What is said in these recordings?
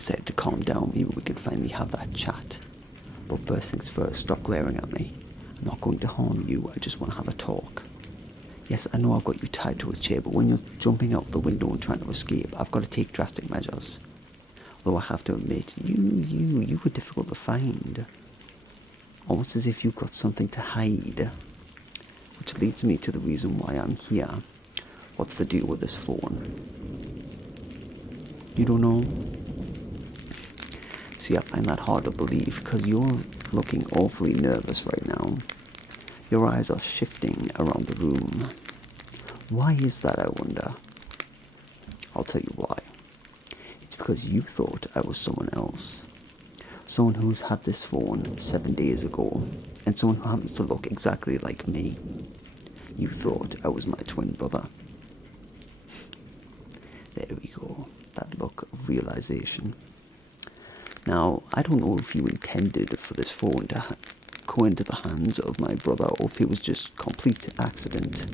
decided to calm down, maybe we could finally have that chat. But first things first, stop glaring at me. I'm not going to harm you, I just want to have a talk. Yes, I know I've got you tied to a chair, but when you're jumping out the window and trying to escape, I've got to take drastic measures. Though I have to admit, you were difficult to find. Almost as if you've got something to hide. Which leads me to the reason why I'm here. What's the deal with this phone? You don't know? See, I find that hard to believe because you're looking awfully nervous right now. Your eyes are shifting around the room. Why is that, I wonder? I'll tell you why. It's because you thought I was someone else. Someone who's had this phone 7 days ago, and someone who happens to look exactly like me. You thought I was my twin brother. There we go, that look of realization. Now, I don't know if you intended for this phone to go into the hands of my brother or if it was just complete accident,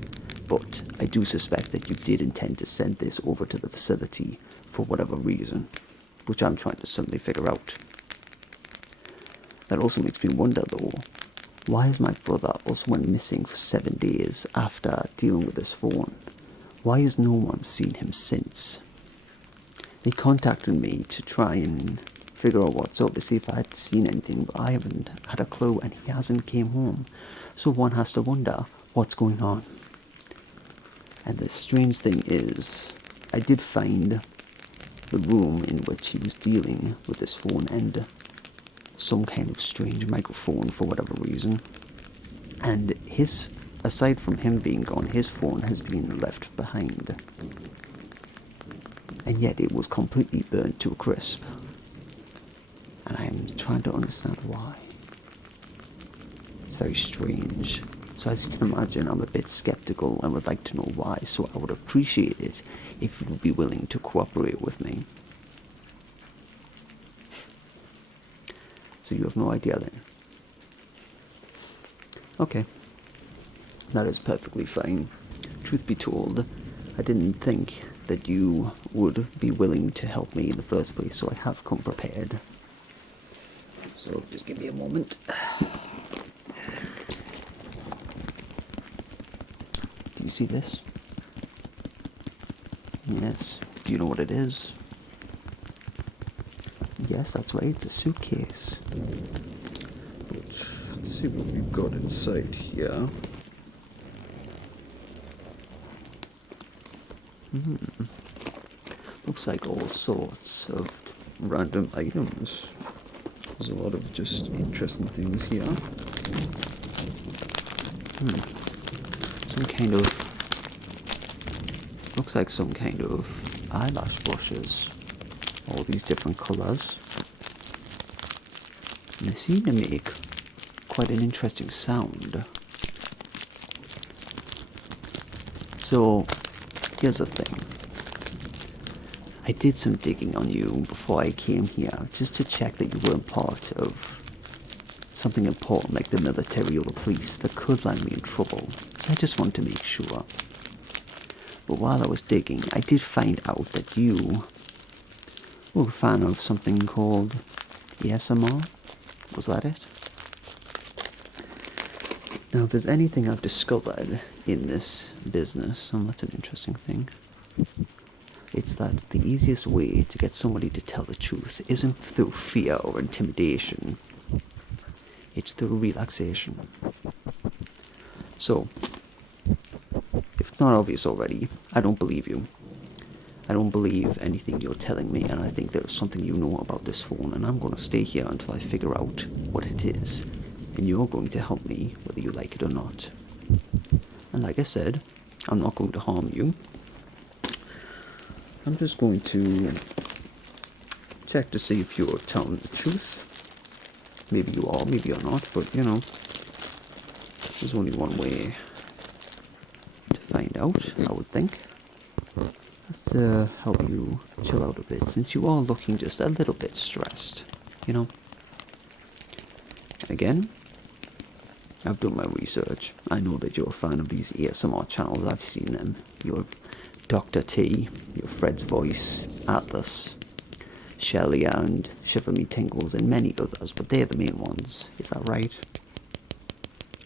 but I do suspect that you did intend to send this over to the facility for whatever reason, which I'm trying to suddenly figure out. That also makes me wonder though, why is my brother also went missing for 7 days after dealing with this phone? Why has no one seen him since? They contacted me to try and figure out what's up, to see if I had seen anything, but I haven't had a clue and he hasn't came home. So one has to wonder what's going on. And the strange thing is, I did find the room in which he was dealing with this phone and some kind of strange microphone for whatever reason. And aside from him being gone, his phone has been left behind. And yet it was completely burnt to a crisp. And I'm trying to understand why. It's very strange. So as you can imagine, I'm a bit skeptical and would like to know why. So I would appreciate it if you would be willing to cooperate with me. So you have no idea then? Okay. That is perfectly fine. Truth be told, I didn't think that you would be willing to help me in the first place, so I have come prepared. So just give me a moment. Do you see this? Yes. Do you know what it is? Yes, that's right, it's a suitcase. But let's see what we've got inside here. Looks like all sorts of random items. There's a lot of just interesting things here. Some kind of... looks like some kind of eyelash brushes. All these different colours. And they seem to make quite an interesting sound. So, here's the thing. I did some digging on you before I came here, just to check that you weren't part of something important like the military or the police that could land me in trouble. I just wanted to make sure. But while I was digging, I did find out that you were a fan of something called ASMR. Was that it? Now, if there's anything I've discovered in this business, and that's an interesting thing, it's that the easiest way to get somebody to tell the truth isn't through fear or intimidation. It's through relaxation. So, if it's not obvious already, I don't believe you. I don't believe anything you're telling me, and I think there's something you know about this phone, and I'm going to stay here until I figure out what it is. And you're going to help me, whether you like it or not. And like I said, I'm not going to harm you. I'm just going to check to see if you're telling the truth. Maybe you are, maybe you're not, but you know, there's only one way to find out, I would think. Let's help you chill out a bit, since you are looking just a little bit stressed, you know. And again, I've done my research. I know that you're a fan of these ASMR channels. I've seen them. You're Dr. T, your Fred's Voice, Atlas. Shelia and Shiver Me Tingles and many others, but they're the main ones. Is that right?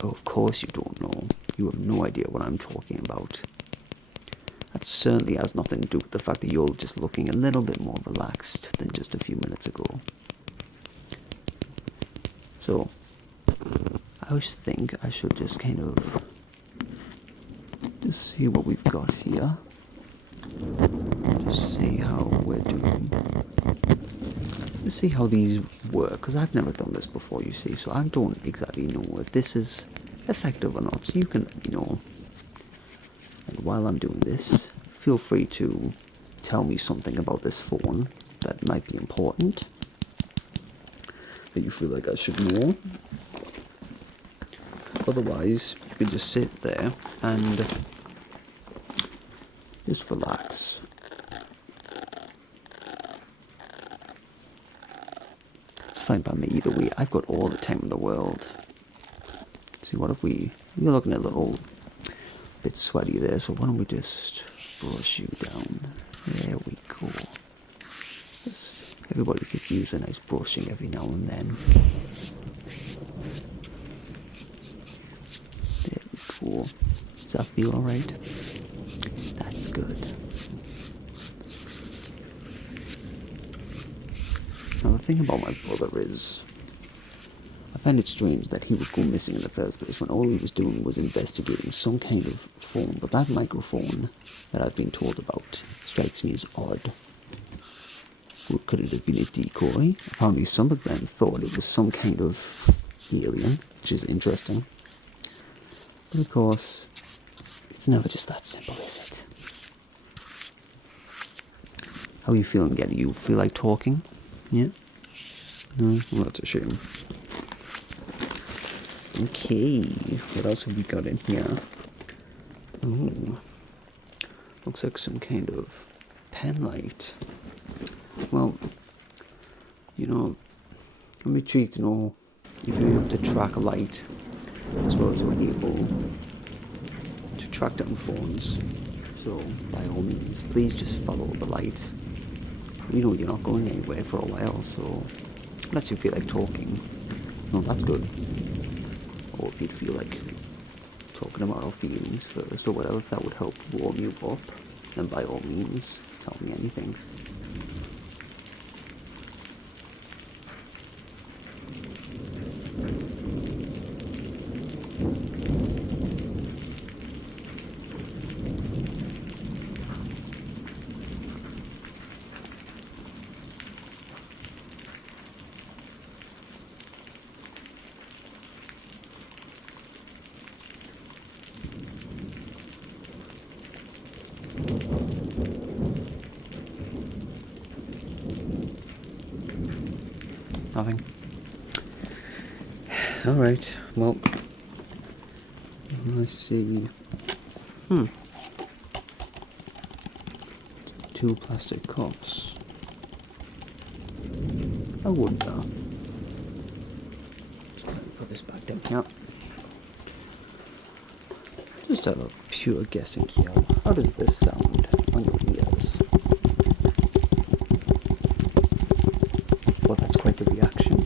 Oh, of course you don't know. You have no idea what I'm talking about. That certainly has nothing to do with the fact that you're just looking a little bit more relaxed than just a few minutes ago. So, I always think I should just kind of just see what we've got here. Just see how we're doing. Just see how these work, because I've never done this before, you see, so I don't exactly know if this is effective or not, so you can let me know. And while I'm doing this, feel free to tell me something about this phone that might be important, that you feel like I should know. Otherwise, you can just sit there and just relax. It's fine by me either way. I've got all the time in the world. See, what if you're looking a little bit sweaty there, so why don't we just brush you down? There we go. Everybody could use a nice brushing every now and then. There we go. Does that feel alright? That's good. Now the thing about my brother is, I find it strange that he would go missing in the first place when all he was doing was investigating some kind of phone, but that microphone that I've been told about strikes me as odd. Could it have been a decoy? Apparently some of them thought it was some kind of alien, which is interesting. But of course, it's never just that simple, is it? How are you feeling, Getty? You feel like talking? Yeah? No? Well, that's a shame. Okay, what else have we got in here? Ooh, looks like some kind of penlight. Well, you know, I'm intrigued to know if you're able to track a light as well as we're able to track down phones. So, by all means, please just follow the light. We know you're not going anywhere for a while, so unless you feel like talking, no, that's good. Or if you'd feel like talking about our feelings first or whatever, if that would help warm you up, then by all means, tell me anything. Nothing. Alright, well, let's see. 2 plastic cups. I wonder. Just let me put this back down here. Just out of pure guessing here, how does this sound on your ears? Well, that's quite the reaction.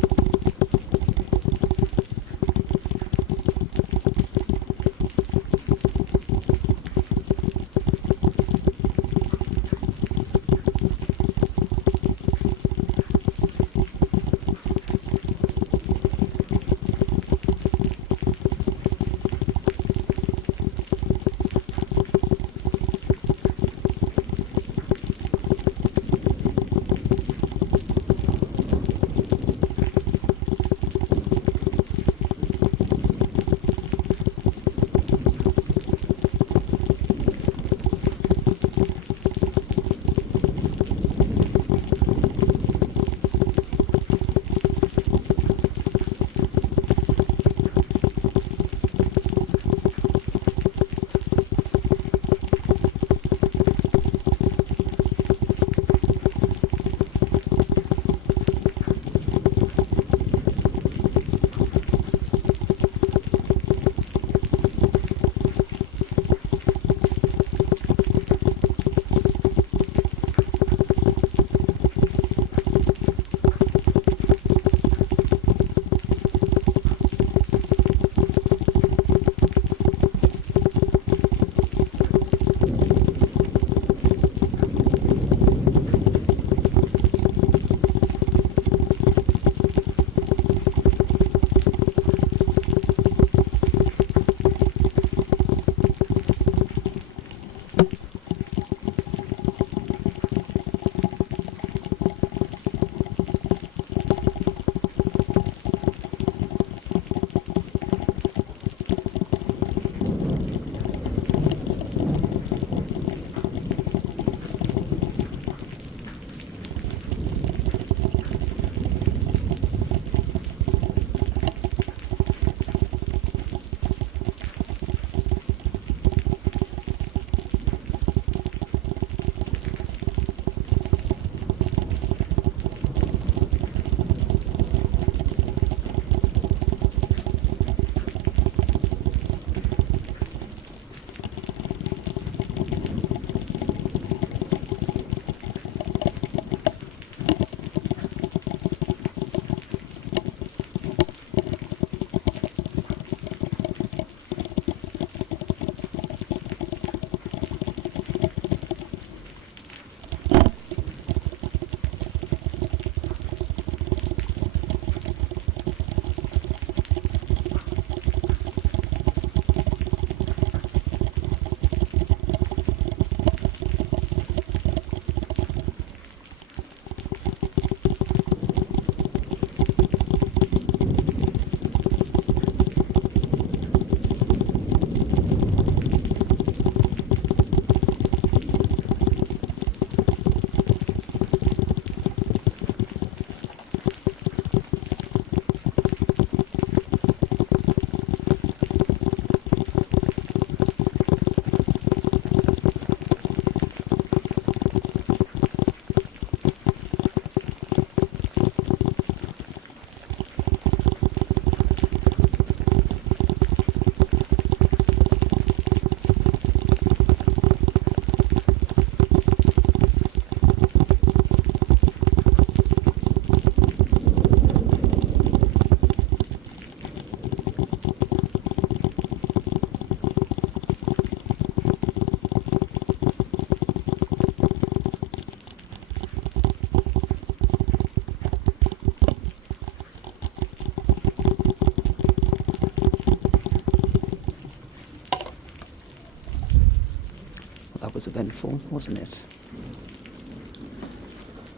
that was eventful, wasn't it?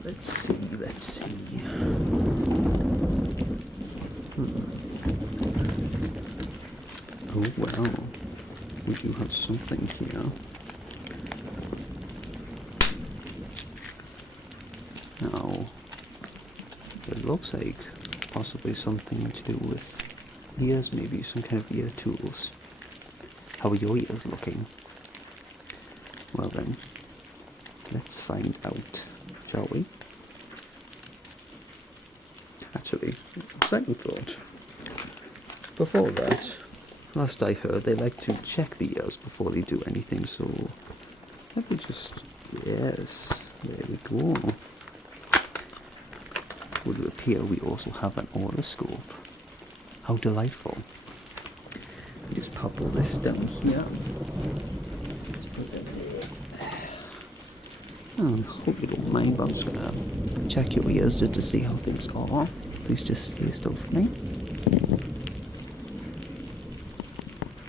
Let's see, let's see. Oh well, we do have something here. Now, it looks like possibly something to do with ears, maybe some kind of ear tools. How are your ears looking? Well then, let's find out, shall we? Actually, second thought. Before that, last I heard, they like to check the ears before they do anything, so let me just, yes, there we go. Would it appear we also have an otoscope? How delightful. Just pop all this down here. I hope you don't mind, but I'm just gonna check your ears just to see how things are. Please just stay still for me.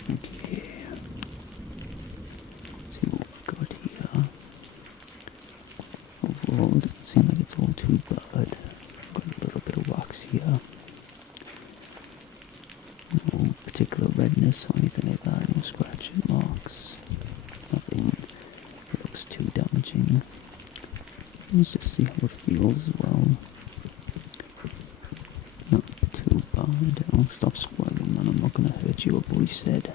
Okay. Let's see what we've got here. Overall, it doesn't seem like it's all too bad. Got a little bit of wax here. No particular redness or anything like that. No scratching marks. Nothing that looks too damaging. Let's just see how it feels as well. Not too bad. Oh, stop squirming, man. I'm not going to hurt you, I've already said.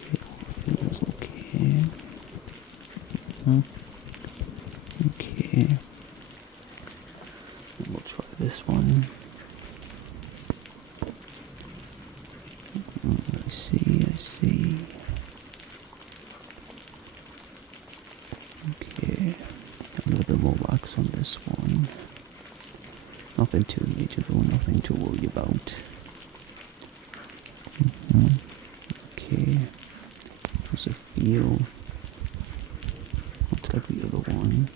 Okay, all feels okay. Okay. And we'll try this one. I see, I see. Okay, a little bit more wax on this one. Nothing too major though, nothing to worry about. Okay, how's it feel? Looks like the other one.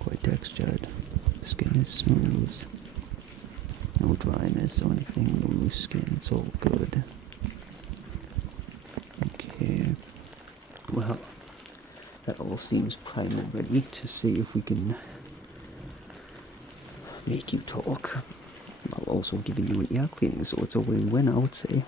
Quite textured. The skin is smooth. No dryness or anything, no loose skin, it's all good. Okay, well, that all seems prime and ready to see if we can make you talk, while also giving you an ear cleaning, so it's a win-win, I would say.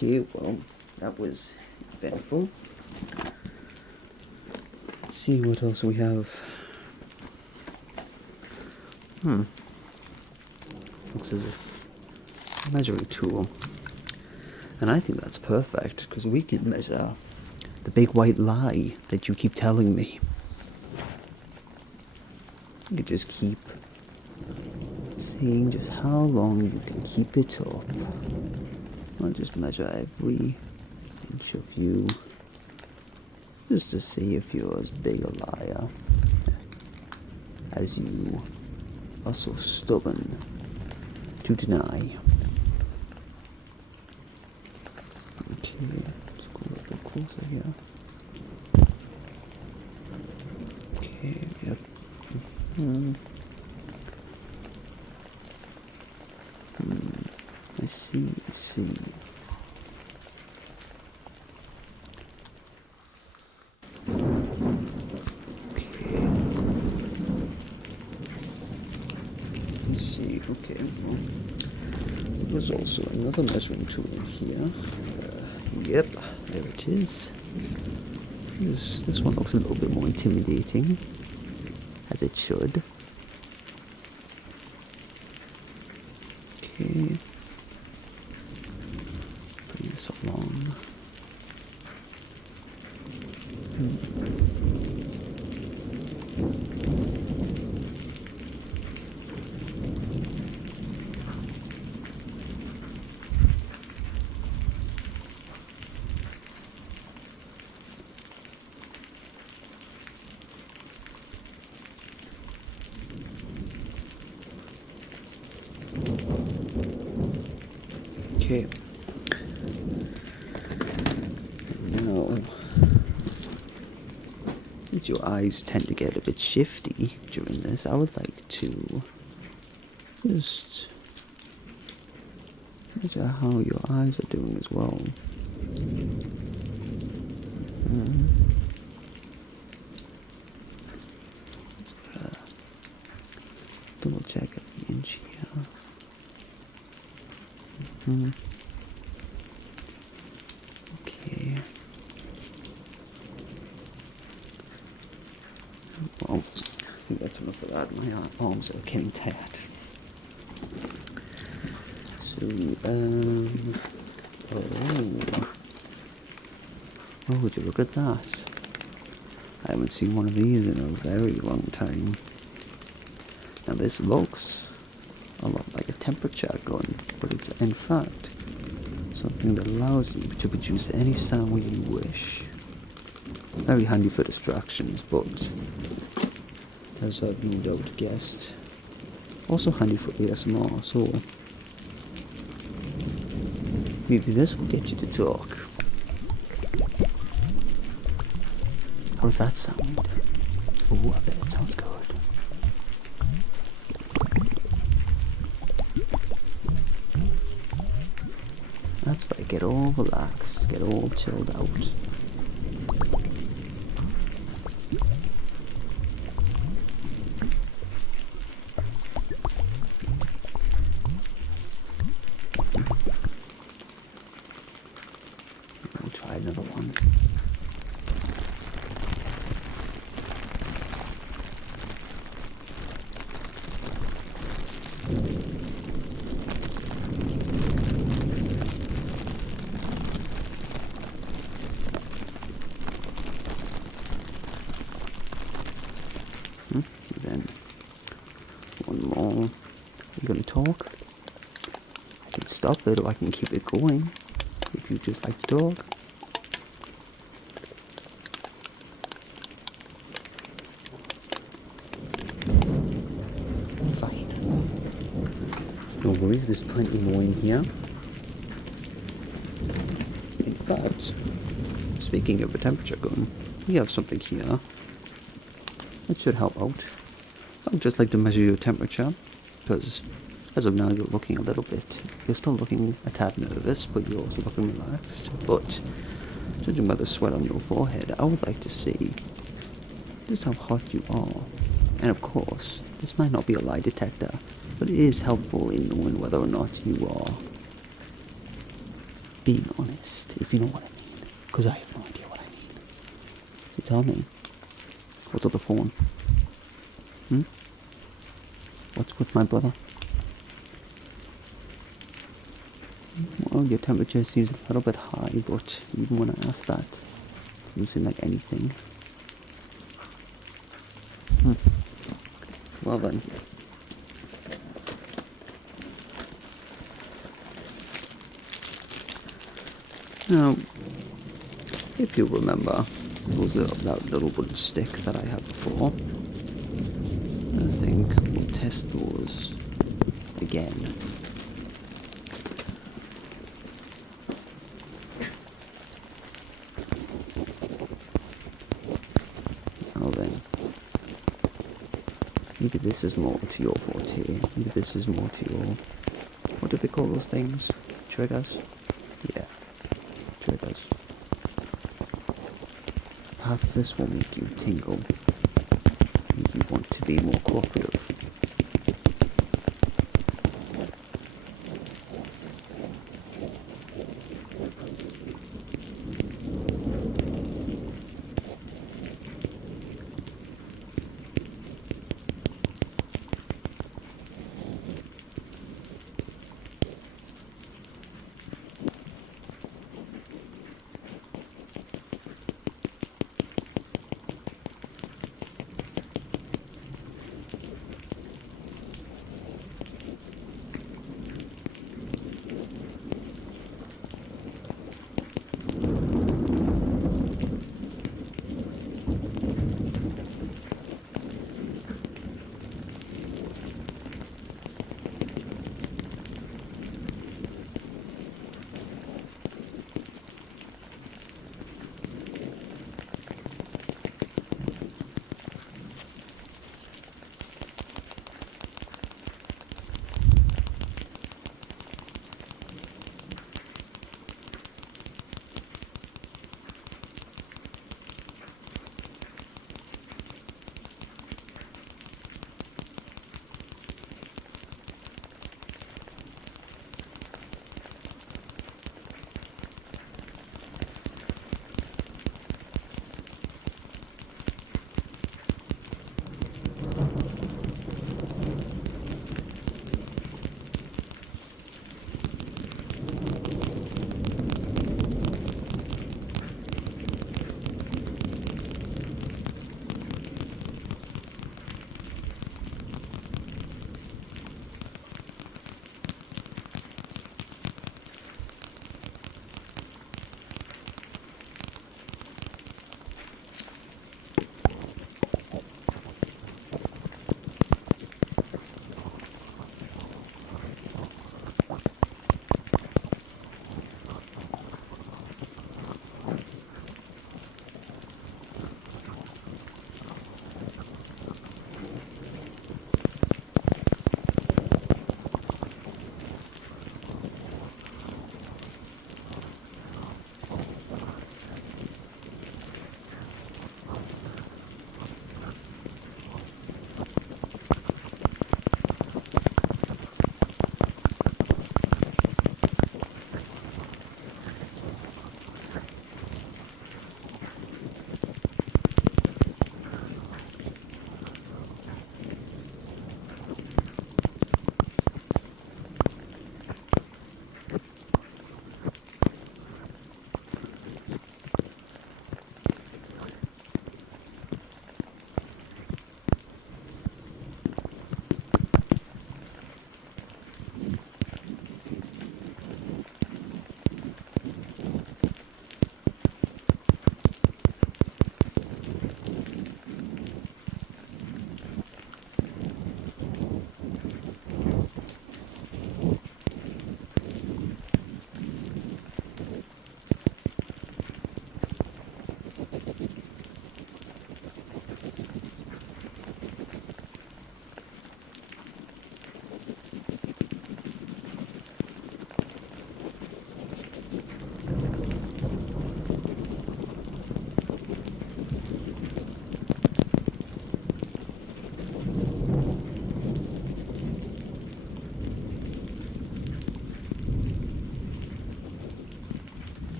Okay, well, that was eventful. Let's see what else we have. Looks as a measuring tool. And I think that's perfect, because we can measure the big white lie that you keep telling me. You just keep saying just how long you can keep it up. I'll just measure every inch of you, just to see if you're as big a liar as you are so stubborn to deny. Okay, let's go a little bit closer here. Okay, yep. I see. Okay. Let's see, okay, well, there's also another measuring tool in here. Yep, there it is. This one looks a little bit more intimidating, as it should. Okay. Bring this along. Okay. Now, since your eyes tend to get a bit shifty during this, I would like to just measure how your eyes are doing as well. Double check every inch here. Okay. Well, I think that's enough of that. My arms are getting tired. So, oh, would you look at that? I haven't seen one of these in a very long time. Now this looks a lot like a temperature gun, but it's in fact something that allows you to produce any sound you wish. Very handy for distractions, but as I've no doubt guessed, also handy for ASMR, so maybe this will get you to talk. How's that sound? Oh, I bet it sounds good. That's right, get all relaxed, get all chilled out. I'll try another one. Then one more. You gonna talk? I can stop it or I can keep it going if you just like to talk. Fine. No worries, there's plenty more in here. In fact, speaking of a temperature gun, we have something here that should help out. I would just like to measure your temperature, because as of now you're looking a little bit, you're still looking a tad nervous, but you're also looking relaxed. But judging by the sweat on your forehead, I would like to see just how hot you are. And of course, this might not be a lie detector, but it is helpful in knowing whether or not you are being honest, if you know what I mean. Because I have no idea what I mean. So tell me, what's on the phone? What's with my brother? Well, your temperature seems a little bit high, but even when I asked that, it didn't seem like anything. Well then. Now, if you remember, that little wooden stick that I had before, I think we'll test those again. Now then, maybe this is more to your forte, maybe this is more to your, what do they call those things? Triggers? Yeah, triggers. Perhaps this will make you tingle, make you want to be more cooperative.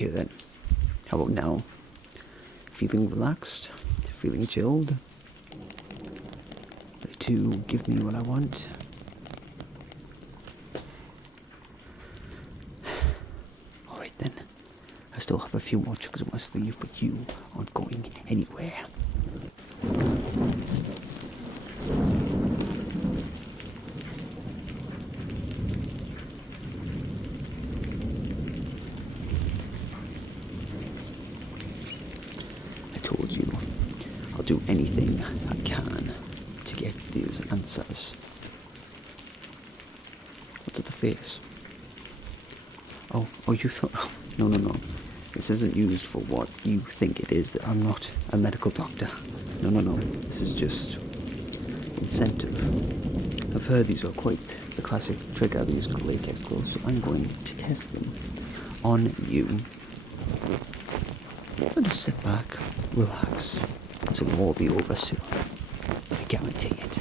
Okay then, how about now? Feeling relaxed? Feeling chilled? Ready to give me what I want? Alright then, I still have a few more tricks up my sleeve, but you aren't going anywhere. I told you, I'll do anything I can to get these answers. What did the face? Oh, you thought... No. This isn't used for what you think it is. That I'm not a medical doctor. No. This is just incentive. I've heard these are quite the classic trigger, these latex gloves, so I'm going to test them on you. And just sit back, relax. It'll all be over soon. I guarantee it.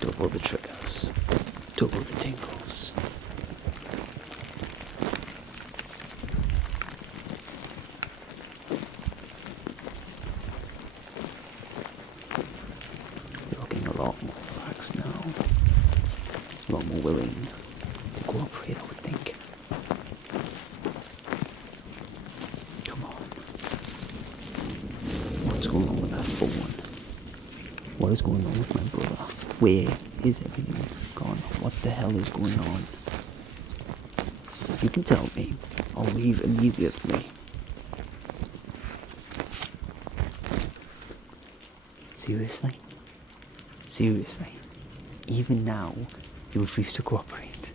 Double the triggers, double the tingles. willing to cooperate, I would think. Come on. What's going on with that phone? What is going on with my brother? Where is everything gone? What the hell is going on? You can tell me. I'll leave immediately. Seriously? Seriously? Even now, you refuse to cooperate?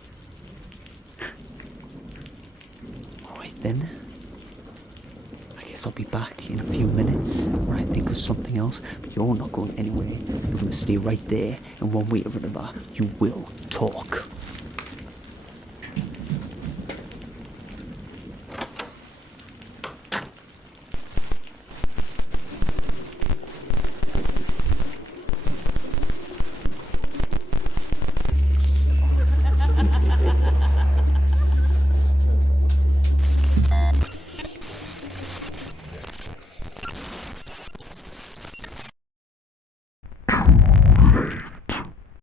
Alright then. I guess I'll be back in a few minutes when I think of something else, but you're not going anywhere. You're going to stay right there, and one way or another, you will talk.